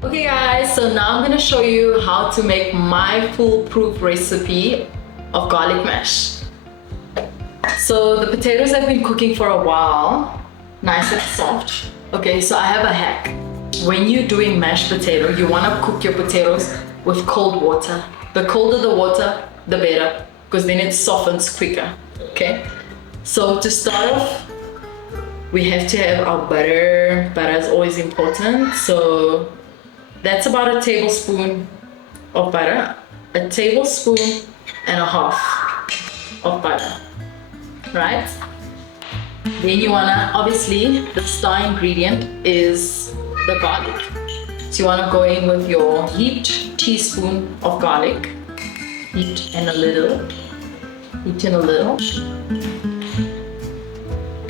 Okay guys, so now I'm gonna show you how to make my foolproof recipe of garlic mash. So the potatoes have been cooking for a while, nice and soft. Okay, so I have a hack. When you're doing mashed potato, you wanna cook your potatoes with cold water. The colder the water, the better, because then it softens quicker, okay? So to start off, we have to have our butter. Butter is always important. So that's about a tablespoon of butter, a tablespoon and a half of butter, right? Then you wanna, obviously, the star ingredient is the garlic. So you wanna go in with your heaped teaspoon of garlic, heaped in a little.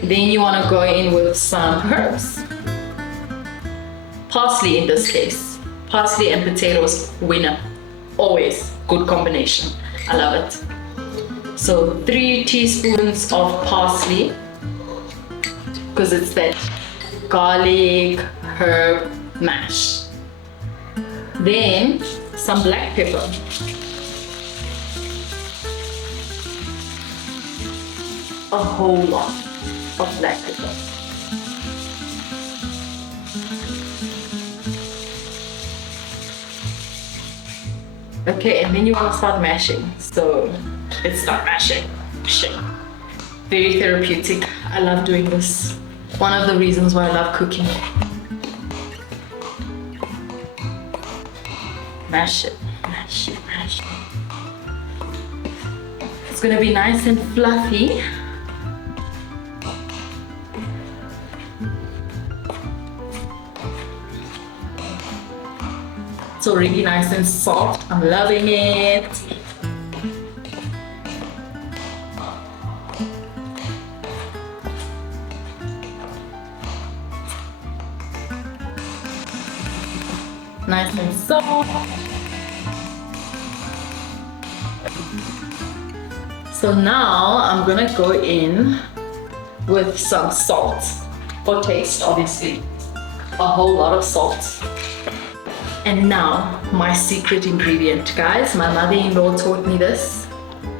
Then you wanna go in with some herbs. Parsley in this case. Parsley and potatoes, winner. Always good combination. I love it. So 3 teaspoons of parsley, because it's that garlic herb mash. Then some black pepper. A whole lot of black pepper. Okay, and then you want to start mashing. So let's start mashing. Very therapeutic. I love doing this. One of the reasons why I love cooking. Mash it. It's gonna be nice and fluffy. It's already nice and soft. I'm loving it. Nice and soft. So now I'm gonna go in with some salt for taste, obviously. A whole lot of salt. And now, my secret ingredient, guys. My mother-in-law taught me this.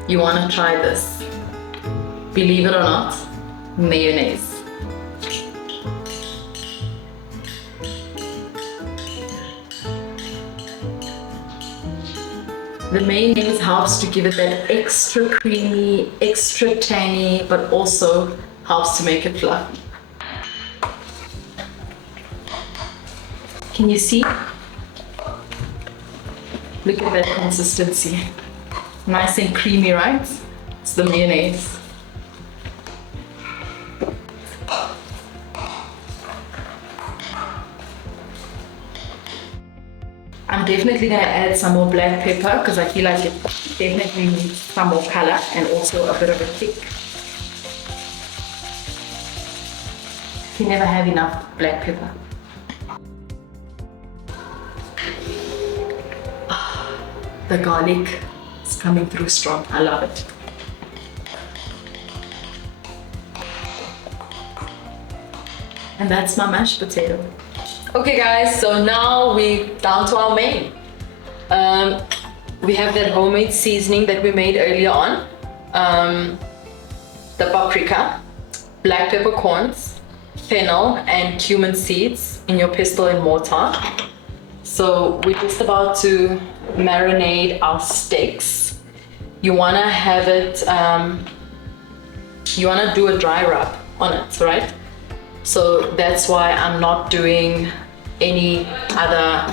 You wanna try this. Believe it or not, mayonnaise. The mayonnaise helps to give it that extra creamy, extra tangy, but also helps to make it fluffy. Can you see? Look at that consistency. Nice and creamy, right? It's the mayonnaise. I'm definitely gonna add some more black pepper because I feel like it definitely needs some more color and also a bit of a kick. You can never have enough black pepper. The garlic is coming through strong. I love it. And that's my mashed potato. Okay guys, so now we're down to our main. We have that homemade seasoning that we made earlier on. The paprika, black peppercorns, fennel and cumin seeds in your pestle and mortar. So we're just about to marinate our steaks. You wanna have it, you wanna do a dry rub on it, right? So that's why I'm not doing any other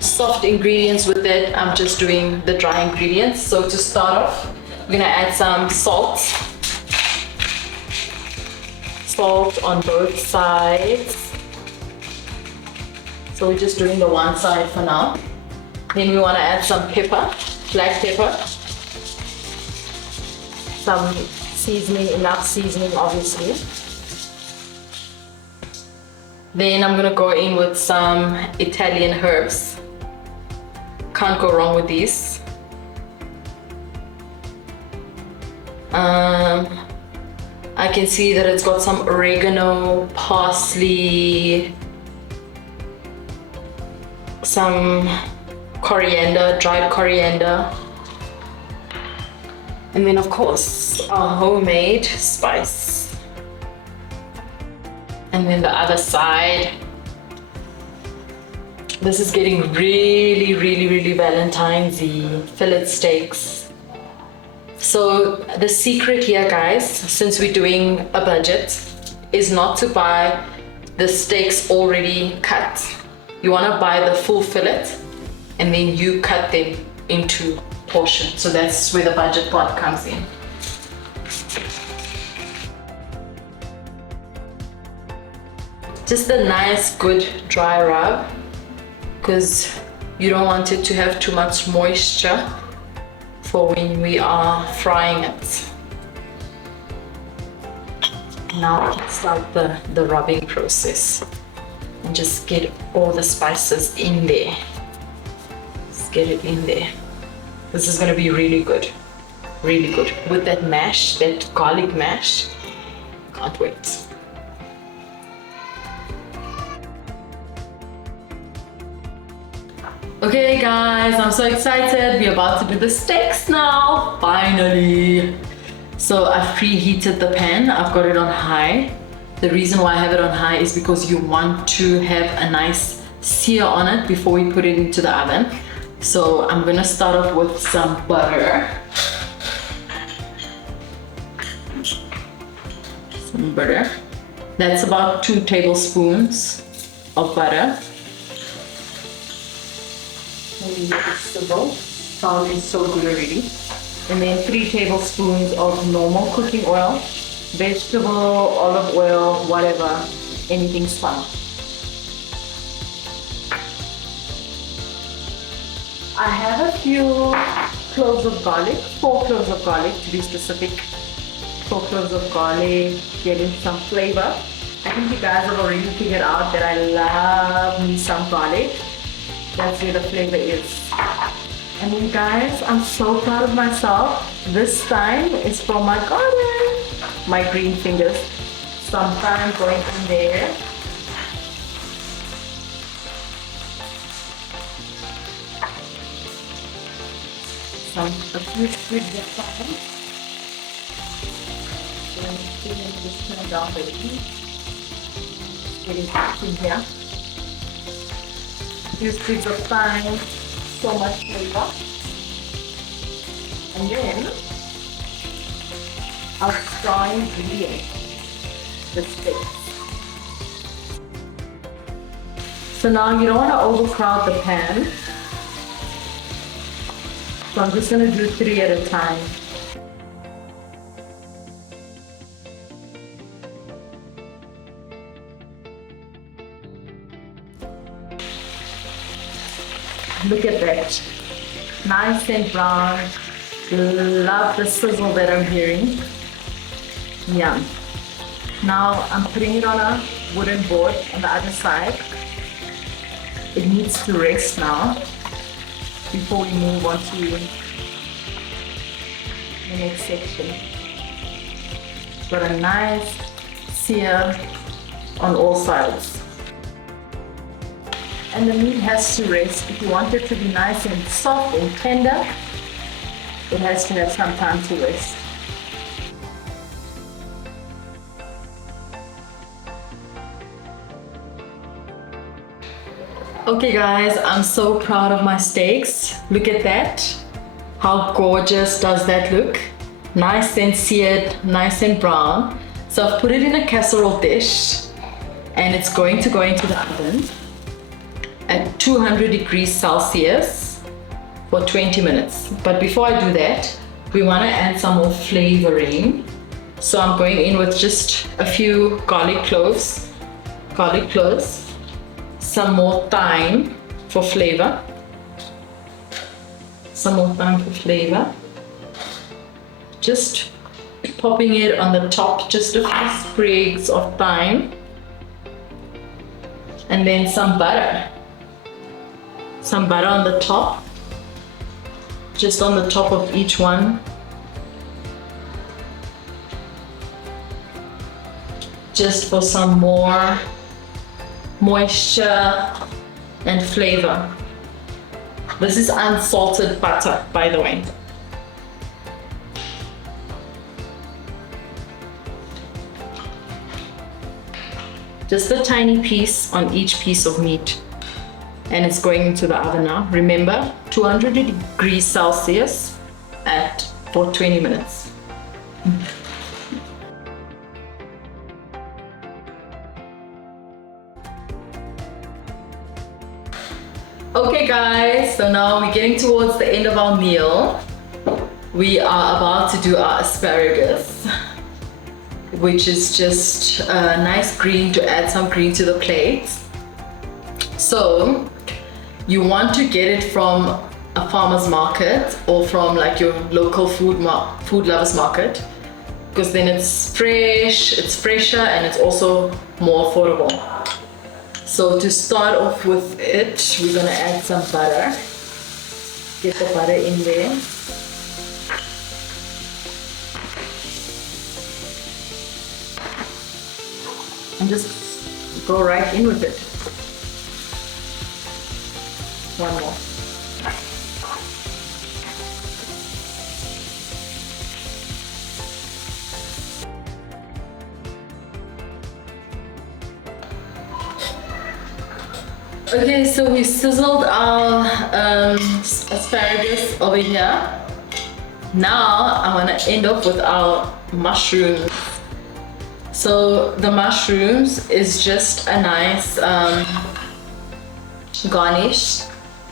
soft ingredients with it. I'm just doing the dry ingredients. So to start off, we're gonna add some salt. Salt on both sides. So we're just doing the one side for now. Then we wanna add some pepper, black pepper. Some seasoning, enough seasoning obviously. Then I'm gonna go in with some Italian herbs. Can't go wrong with these. I can see that it's got some oregano, parsley, some coriander, dried coriander, and then of course our homemade spice. And then the other side, this is getting really Valentine's-y, fillet steaks. So the secret here, guys, since we're doing a budget, is not to buy the steaks already cut. You want to buy the full fillet and then you cut them into portions. So that's where the budget part comes in. Just a nice good dry rub, because you don't want it to have too much moisture for when we are frying it. Now we can start the rubbing process and just get all the spices in there. Just get it in there. This is going to be really good with that mash, that garlic mash. Can't wait. Okay guys, I'm so excited. We're about to do the steaks now, finally. So I've preheated the pan. I've got it on high. The reason why I have it on high is because you want to have a nice sear on it before we put it into the oven. So I'm gonna start off with some butter. Some butter. That's about 2 tablespoons of butter. Sounding so good already. And then 3 tablespoons of normal cooking oil, vegetable, olive oil, whatever, anything's fine. I have a few cloves of garlic, 4 cloves of garlic to be specific. 4 cloves of garlic, getting some flavor. I think you guys have already figured out that I love me some garlic. That's where the flavor is. And then guys, I'm so proud of myself. This time is from my garden. My green fingers. Some thyme going in there. A few sprigs of thyme. Then just turn down the heat. Getting hot in here. Few sprigs of thyme, so much flavor. And then our strong ingredient, the steaks. So now you don't want to overcrowd the pan. So I'm just going to do 3 at a time. Look at that, nice and brown. Love the sizzle that I'm hearing. Yum. Now I'm putting it on a wooden board on the other side. It needs to rest now before we move on to the next section. Got a nice sear on all sides. And the meat has to rest. If you want it to be nice and soft and tender, it has to have some time to rest. Okay guys, I'm so proud of my steaks. Look at that. How gorgeous does that look? Nice and seared, nice and brown. So I've put it in a casserole dish and it's going to go into the oven at 200 degrees Celsius for 20 minutes. But before I do that, we want to add some more flavoring. So I'm going in with just a few garlic cloves, some more thyme for flavor, just popping it on the top, just a few sprigs of thyme, and then some butter on the top, just on the top of each one, just for some more moisture and flavor. This is unsalted butter, by the way. Just a tiny piece on each piece of meat. And it's going into the oven now. Remember, 200 degrees Celsius for 20 minutes. Okay guys, so now we're getting towards the end of our meal. We are about to do our asparagus, which is just a nice green, to add some green to the plate. So you want to get it from a farmer's market or from like your local food lovers market, because then it's fresh, it's fresher, and it's also more affordable. So to start off with it, we're gonna add some butter. Get the butter in there. And just go right in with it. One more. Okay, so we sizzled our asparagus over here. Now I want to end up with our mushrooms. So the mushrooms is just a nice garnish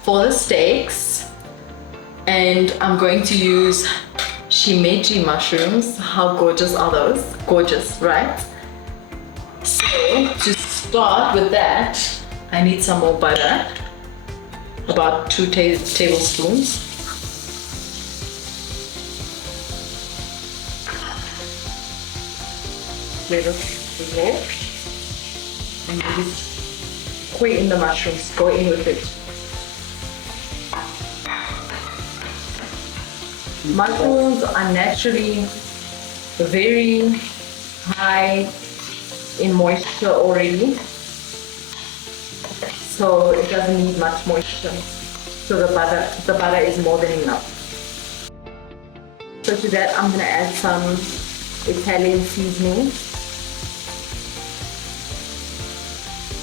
for the steaks, and I'm going to use shimeji mushrooms. How gorgeous are those? Gorgeous, right? So to start with that, I need some more butter, about 2 tablespoons. Let it roll, and just put in the mushrooms. Go in with it. Mushrooms are naturally very high in moisture already, so it doesn't need much moisture. So the butter is more than enough. So to that, I'm gonna add some Italian seasoning,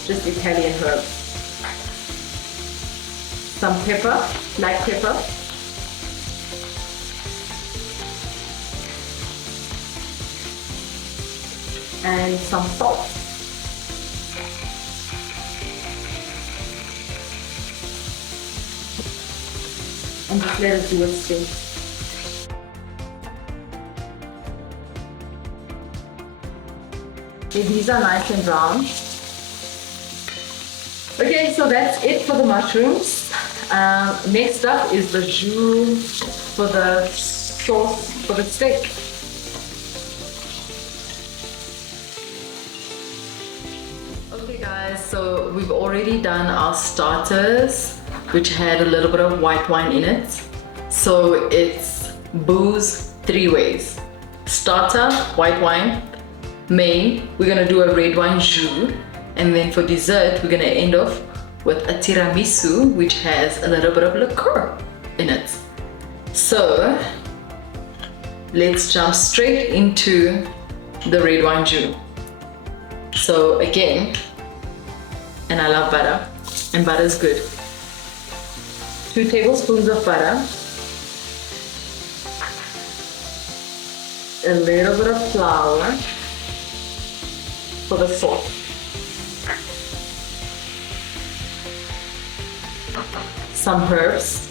just Italian herbs, some pepper, black pepper, and some salt. And just let it do its thing. Okay, these are nice and brown. Okay, so that's it for the mushrooms. Next up is the jus for the sauce for the steak. Okay guys, so we've already done our starters, which had a little bit of white wine in it. So it's booze 3 ways. Starter, white wine. Main, we're gonna do a red wine jus. And then for dessert, we're gonna end off with a tiramisu, which has a little bit of liqueur in it. So let's jump straight into the red wine jus. So again, and I love butter, and butter is good. 2 tablespoons of butter, a little bit of flour for the sauce, some herbs,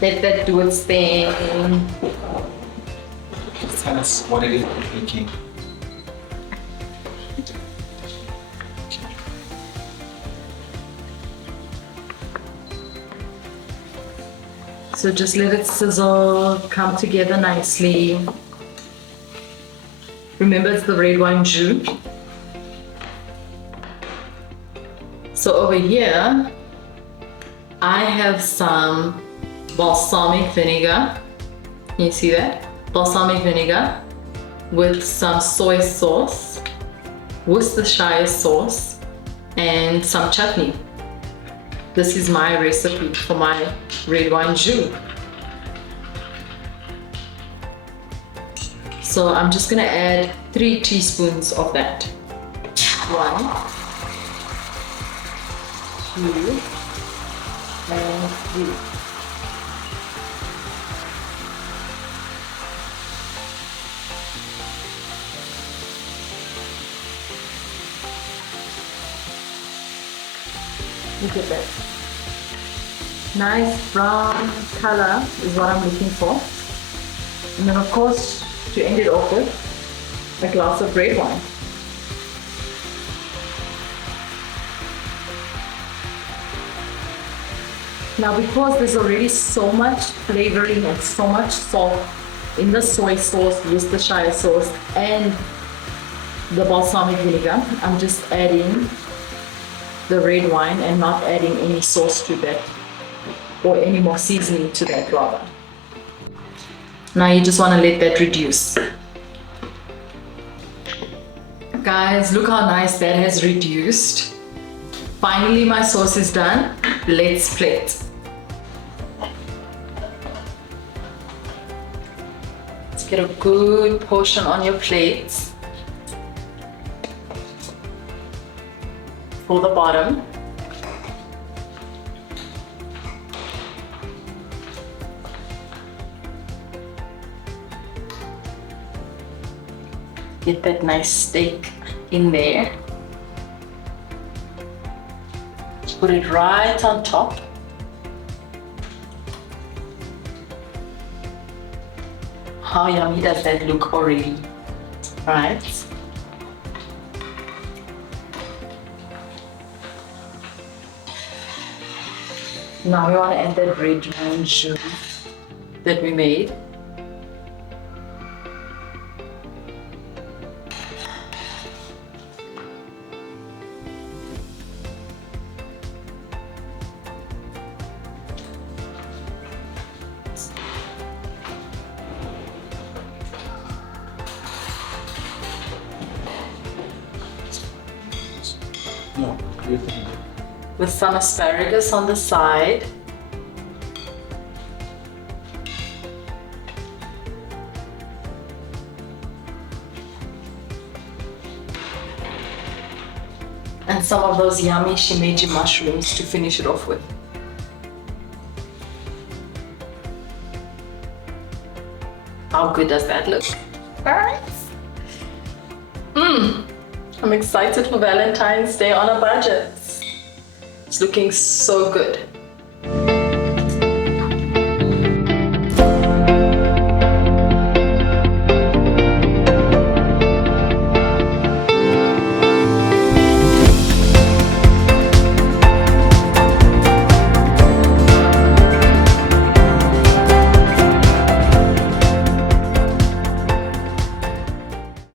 let that do its thing. Tell us what it is you're making. So just let it sizzle, come together nicely. Remember, it's the red wine jus. So over here, I have some balsamic vinegar. Can you see that? Balsamic vinegar with some soy sauce, Worcestershire sauce, and some chutney. This is my recipe for my red wine jus. So I'm just gonna add 3 teaspoons of that. 1, 2, and 3. Look at that. Nice brown color is what I'm looking for. And then of course, to end it off with, a glass of red wine. Now because there's already so much flavoring and so much salt in the soy sauce, Worcestershire sauce, and the balsamic vinegar, I'm just adding the red wine and not adding any sauce to that or any more seasoning to that rather. Now you just want to let that reduce. Guys, look how nice that has reduced. Finally my sauce is done. Let's plate. Let's get a good portion on your plates. For the bottom. Get that nice steak in there. Put it right on top. How yummy does that look already, right? Now we want to add that red wine jus that we made. No, With some asparagus on the side. And some of those yummy shimeji mushrooms to finish it off with. How good does that look? Alright. I'm excited for Valentine's Day on a budget. It's looking so good.